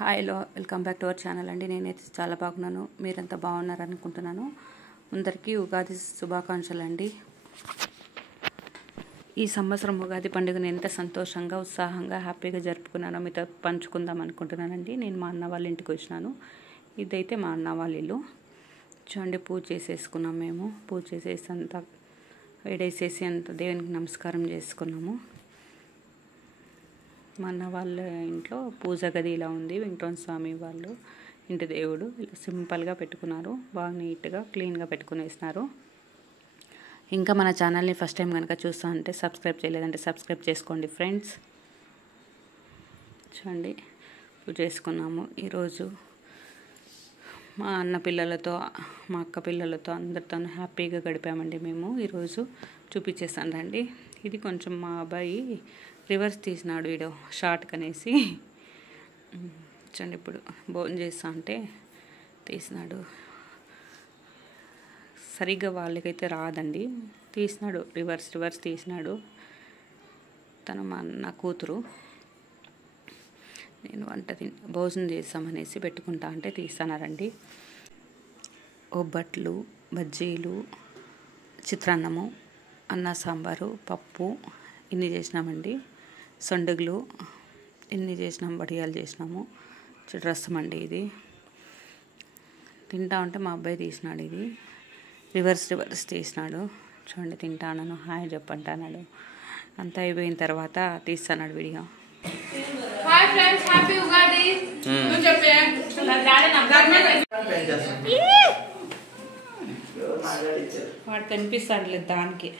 Hi hello welcome back to our channel అండి. నేనైతే చాలా బాగున్నాను, మీరంతా బాగున్నారు అనుకుంటున్నాను. అందరికీ ఉగాది శుభాకాంక్షలు అండి. ఈ సంవత్సరం ఉగాది పండుగను ఎంత సంతోషంగా ఉత్సాహంగా హ్యాపీగా జరుపుకున్నానో మీతో పంచుకుందాం అనుకుంటున్నానండి. నేను మా అన్న వాళ్ళ ఇంటికి వచ్చినాను. ఇదైతే మా అన్న వాళ్ళ ఇల్లు. చూడండి, పూజ చేసేసుకున్నాం. మేము పూజ చేసేసి అంతా వేడేసేసి అంత దేవునికి నమస్కారం చేసుకున్నాము. మా అన్న వాళ్ళ ఇంట్లో పూజ గది ఇలా ఉంది. వెంకటరమణ స్వామి వాళ్ళు ఇంటి దేవుడు ఇలా సింపుల్గా పెట్టుకున్నారు. బాగా నీట్గా క్లీన్గా పెట్టుకునేసినారు. ఇంకా మన ఛానల్ని ఫస్ట్ టైం కనుక చూస్తా అంటే సబ్స్క్రైబ్ చేయలేదంటే సబ్స్క్రైబ్ చేసుకోండి ఫ్రెండ్స్. చూడండి, పూజ చేసుకున్నాము. ఈరోజు మా అన్న పిల్లలతో మా అక్క పిల్లలతో అందరితో హ్యాపీగా గడిపామండి. మేము ఈరోజు చూపించేస్తాను రండి. ఇది కొంచెం మా అబ్బాయి రివర్స్ తీసినాడు వీడియో షార్ట్ కనేసి. చూడండి, ఇప్పుడు భోజనం చేస్తా అంటే తీసినాడు. సరిగ్గా వాళ్ళకైతే రాదండి, తీసినాడు. రివర్స్ తీసినాడు. తను మా అన్న కూతురు. నేను భోజనం చేస్తామనేసి పెట్టుకుంటా అంటే తీస్తున్నారండి. ఒబ్బట్లు, బజ్జీలు, చిత్రాన్నము, అన్న సాంబారు, పప్పు ఇన్ని చేసినామండి. సొండగులు ఇన్ని చేసినాము. వడియాలు చేసినాము. రసం అండి ఇది. తింటా ఉంటే మా అబ్బాయి తీసినాడు. ఇది రివర్స్ తీసినాడు. చూడండి, తింటాను హాయ్ చెప్పంటాడు. అంతా అయిపోయిన తర్వాత తీస్తున్నాడు వీడియో. వాడు కనిపిస్తాడు లేదు దానికి.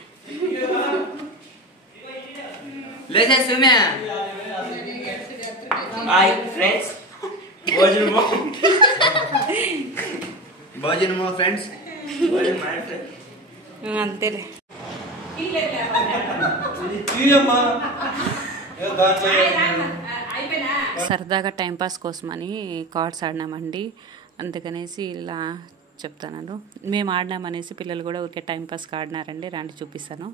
హాయ్ ఫ్రెండ్స్, భోజనము ఫ్రెండ్స్, అంతేలే. సరదాగా టైంపాస్ కోసమని కార్డ్స్ ఆడినామండి. అందుకనేసి ఇలా చెప్తాను. మేము ఆడినామనేసి పిల్లలు కూడా ఊరికే టైంపాస్కి ఆడినారండి. రాండి చూపిస్తాను.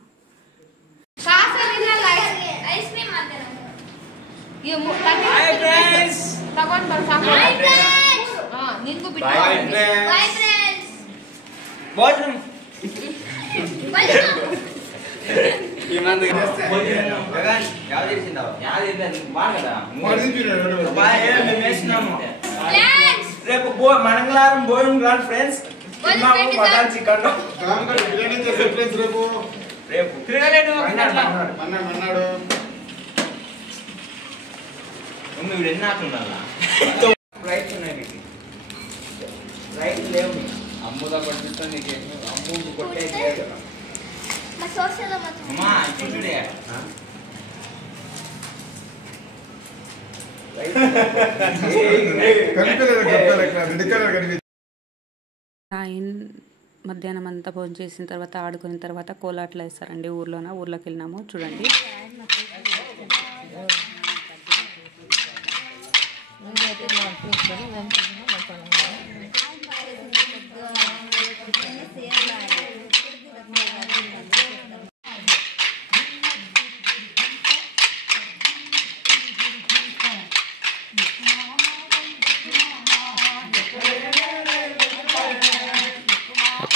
రేపు మంగళవారం భోజనం రాదు ఫ్రెండ్స్. మటన్ చికెన్ రేపు తిరగలేడు అన్నాడు. వీడు ఎన్ని ఆటలున్నా రైట్ ఉన్నాయి, రైట్ లేవు. అమ్ముదా పట్టిస్తా నీకు. అమ్ము కొట్టే అమ్మా చూడే మధ్యాహ్నం అంతా భోజనం చేసిన తర్వాత ఆడుకున్న తర్వాత కోలాట్లు వేస్తారండి ఊర్లోకి వెళ్ళినాము. చూడండి,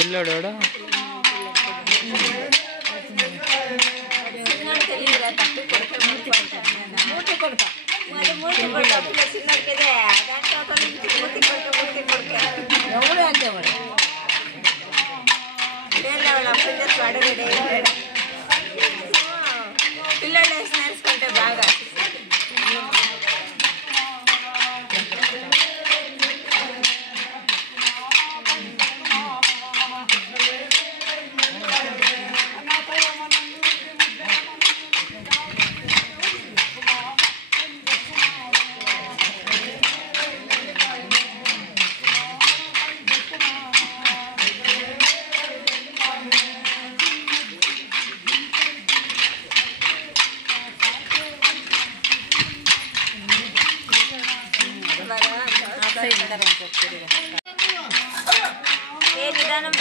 పిల్లోడు పిల్లలు వేసి నేర్చుకుంటే బాగా. ఏ విధానం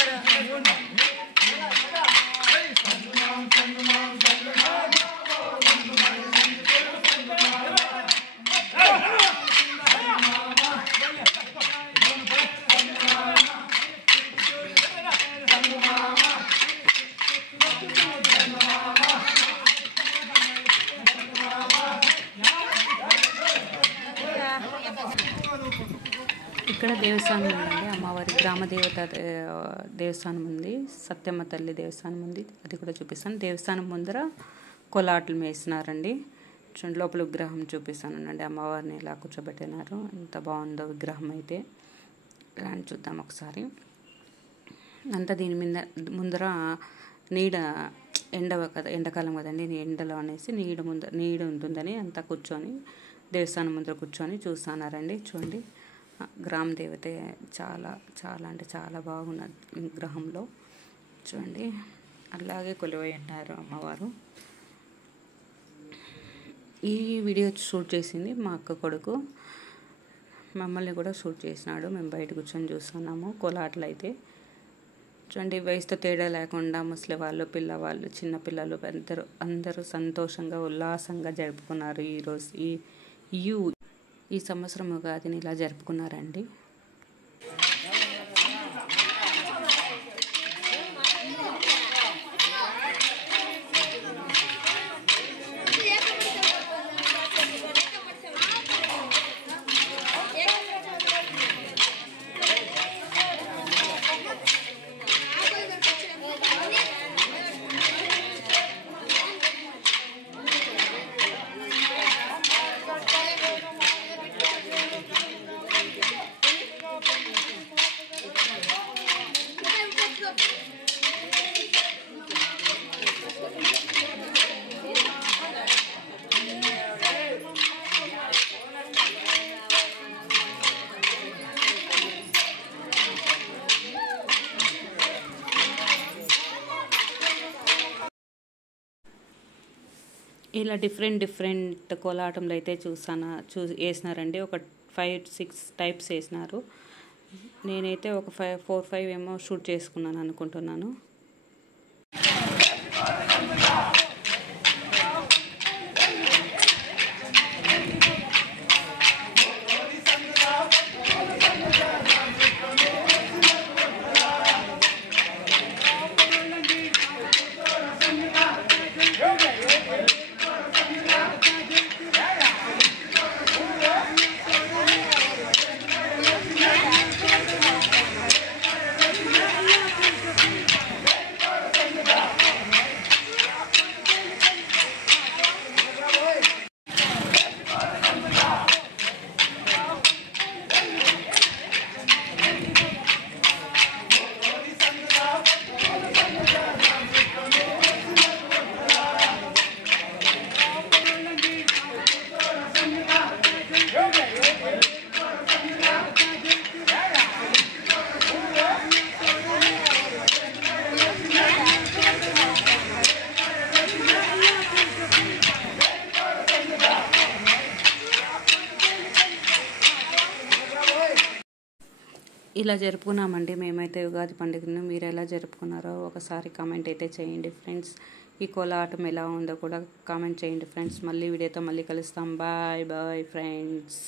ఇక్కడ దేవస్థానం ఉందండి, అమ్మవారి గ్రామ దేవత దేవస్థానం ఉంది, సత్యమ్మ తల్లి దేవస్థానం ఉంది, అది కూడా చూపిస్తాను. దేవస్థానం ముందర కోలాటలు వేసినారండి. చూడండి, లోపల విగ్రహం చూపిస్తానండి, అమ్మవారిని ఇలా కూర్చోబెట్టినారు. ఎంత బాగుందో విగ్రహం అయితే. రాని చూద్దాం ఒకసారి. అంతా దీని మీద ముందర నీడ, ఎండాకాలం కదండి, ఎండలో అనేసి నీడ ఉంటుందని అంతా కూర్చొని దేవస్థానం ముందర కూర్చొని చూస్తున్నారండి. చూడండి, గ్రామ దేవత చాలా చాలా అంటే చాలా బాగున్నది విగ్రహంలో. చూడండి, అలాగే కొలువై ఉన్నారు అమ్మవారు. ఈ వీడియో షూట్ చేసింది మా అక్క కొడుకు, మమ్మల్ని కూడా షూట్ చేసినాడు. మేము బయట కూర్చొని చూస్తున్నాము కోలాటలు అయితే. చూడండి, వయసుతో తేడా లేకుండా ముసలి వాళ్ళు, పిల్లవాళ్ళు, చిన్నపిల్లలు అందరూ సంతోషంగా ఉల్లాసంగా జరుపుకున్నారు ఈరోజు. ఈ సంవత్సరం ఉగాదిని ఇలా జరుపుకున్నారండి. ఇలా డిఫరెంట్ కోలాటంలో అయితే వేసినారండి. ఒక 5-6 టైప్స్ వేసినారు. నేనైతే ఒక 4-5 ఏమో షూట్ చేసుకున్నాను అనుకుంటున్నాను. ఇలా జరుపుకున్నామండి మేమైతే ఉగాది పండుగను. మీరు ఎలా జరుపుకున్నారో ఒకసారి కామెంట్ అయితే చేయండి ఫ్రెండ్స్. ఈ కోలాటం ఎలా ఉందో కూడా కామెంట్ చేయండి ఫ్రెండ్స్. మళ్ళీ వీడియోతో మళ్ళీ కలుస్తాం. Bye friends.